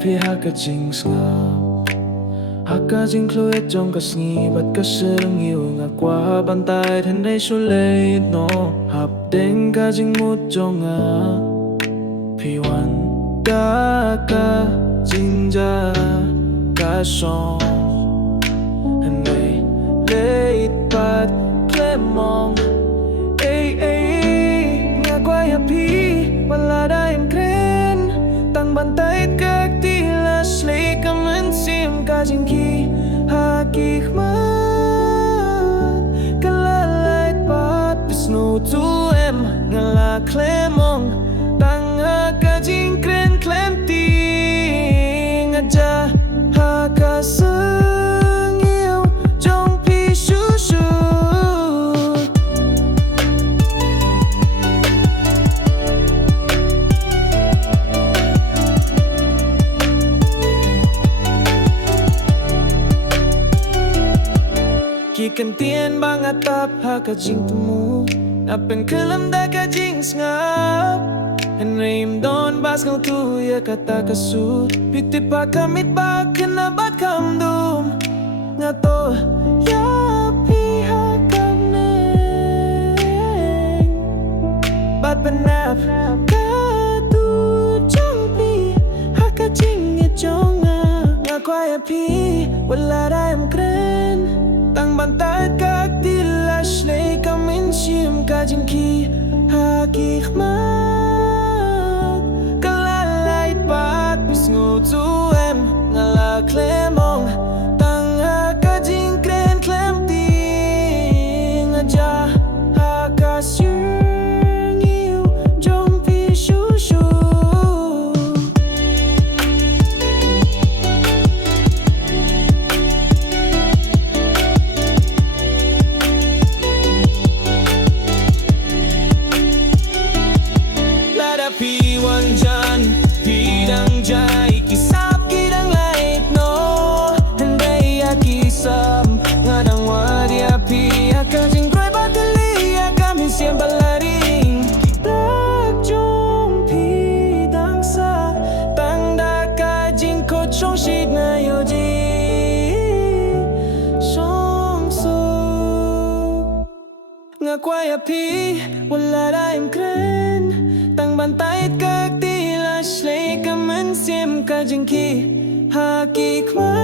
pihak ka jing ngap Haka jing kluet jong ka sngi bat ka sirang iu nga kwa bantai thân đây su lei no hap deng ka jing mut jong nga pi wan da ka jing ja ka song thân đây leit pat klemong nga kwa ya pi wala da im kren tang bantai ka tila slei ka man sim ka jing ki haki khmat kalalait pat pisnu tu em ngala klemong tang ka jing kren klem ti ngaja haka sang yêu trong pi shu shu Kikan tien bang atap haka jing temu Napen kelam da ka jing ngap Henreim don bas kau tu ya kata kasu Piti pa kamit ba kena bat kam dum Ngato ya pihak kamneng Bat penap ka tu jang pi haka jing ya jonga Nga kwa ya pi wala da em kren Tang bantai kak tilas lei kamin sim ka jing ki haki khmat kalalait pat pisngu tu em ngala klemong tang ka jing kren klem ti ngaja haka sing iu jong pi shu shu Pi wan jan pidang jai kisap kidang lait no Hendai ya kisam ngadang wadia pi Aka jing kroi batali aka min siam balaring Tak jong pidang sa Tang da ka jing ko chong shit na yo ji Song su Nga kwa ya pi wala da im kren Tang bantai kak tilas lei ka man sim ka jing ki haki khmat